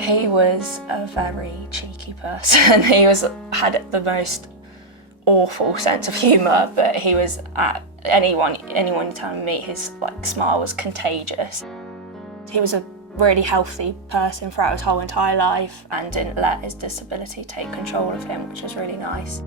He was a very cheeky person. He had the most awful sense of humour, but he was at anyone you tell him to meet, his smile was contagious. He was a really healthy person throughout his whole entire life and didn't let his disability take control of him, which was really nice.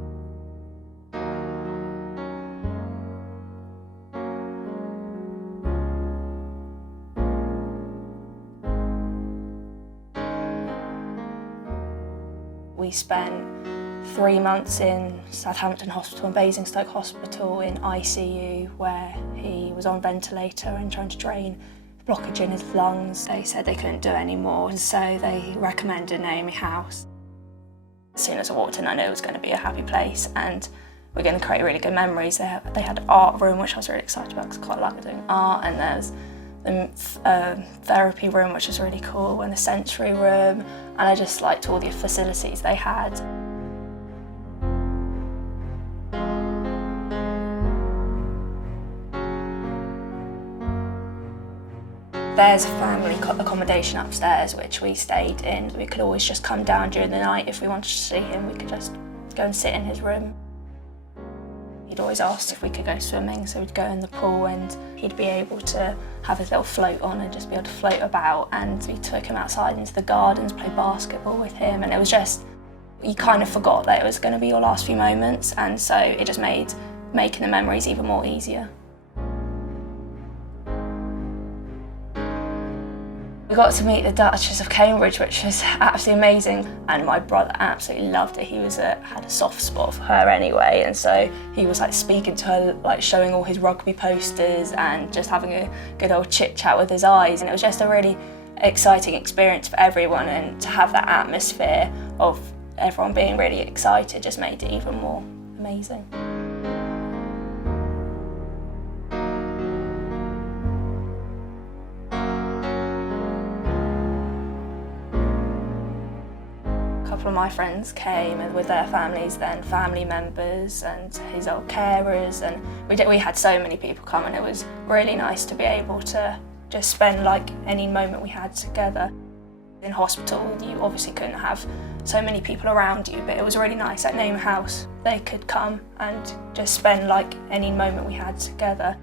We spent 3 months in Southampton Hospital and Basingstoke Hospital in ICU, where he was on ventilator and trying to drain the blockage in his lungs. They said they couldn't do any more, and so they recommended Naomi House. As soon as I walked in, I knew it was going to be a happy place and we're going to create really good memories. They had an art room, which I was really excited about because I quite like doing art, and there's the therapy room, which was really cool, and the sensory room, and I just liked all the facilities they had. There's a family accommodation upstairs which we stayed in. We could always just come down during the night if we wanted to see him. We could just go and sit in his room. He'd always ask if we could go swimming, so we'd go in the pool and he'd be able to have his little float on and just be able to float about, and we took him outside into the gardens, played basketball with him, and it was just, you kind of forgot that it was going to be your last few moments, and so it just made making the memories even more easier. We got to meet the Duchess of Cambridge, which was absolutely amazing, and my brother absolutely loved it. He had a soft spot for her anyway, and so he was speaking to her, showing all his rugby posters and just having a good old chit chat with his eyes, and it was just a really exciting experience for everyone, and to have that atmosphere of everyone being really excited just made it even more amazing. A couple of my friends came with their families, then family members and his old carers, and we had so many people come, and it was really nice to be able to just spend any moment we had together. In hospital, you obviously couldn't have so many people around you, but it was really nice at Naomi House. They could come and just spend any moment we had together.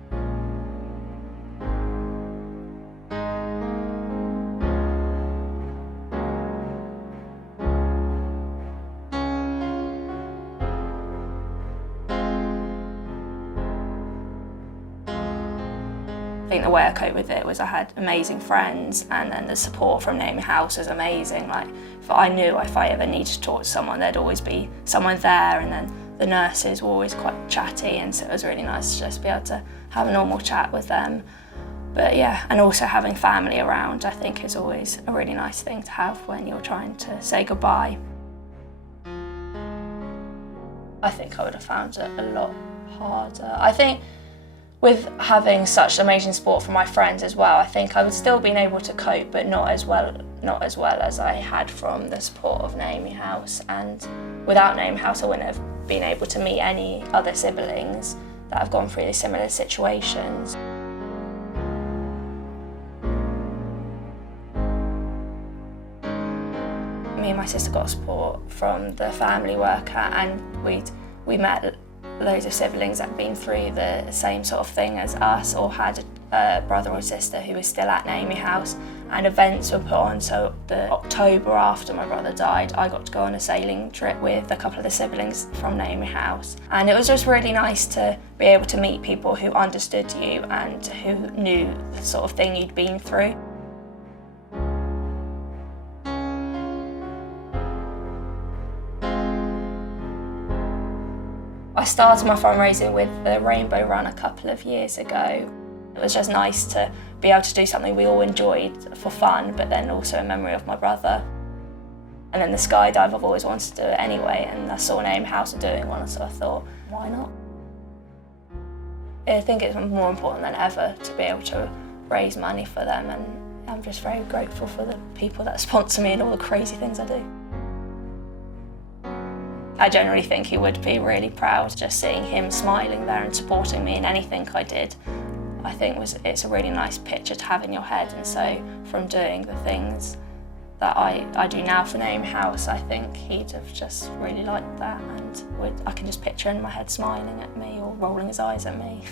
I think the way I coped with it was I had amazing friends, and then the support from Naomi House was amazing. I knew if I ever needed to talk to someone, there'd always be someone there, and then the nurses were always quite chatty, and so it was really nice to just be able to have a normal chat with them. But yeah, and also having family around, I think, is always a really nice thing to have when you're trying to say goodbye. I think I would have found it a lot harder. I think with having such amazing support from my friends as well, I think I would still been able to cope, but not as well as I had from the support of Naomi House. And without Naomi House, I wouldn't have been able to meet any other siblings that have gone through similar situations. Me and my sister got support from the family worker, and we met loads of siblings that had been through the same sort of thing as us, or had a brother or sister who was still at Naomi House, and events were put on. So the October after my brother died, I got to go on a sailing trip with a couple of the siblings from Naomi House, and it was just really nice to be able to meet people who understood you and who knew the sort of thing you'd been through. I started my fundraising with the Rainbow Run a couple of years ago. It was just nice to be able to do something we all enjoyed for fun, but then also in memory of my brother. And then the skydive, I've always wanted to do it anyway, and I saw Naomi House doing one, so I thought, why not? I think it's more important than ever to be able to raise money for them, and I'm just very grateful for the people that sponsor me and all the crazy things I do. I generally think he would be really proud, just seeing him smiling there and supporting me in anything I did. I think it's a really nice picture to have in your head, and so from doing the things that I do now for Naomi House, I think he'd have just really liked that, and I can just picture him in my head smiling at me or rolling his eyes at me.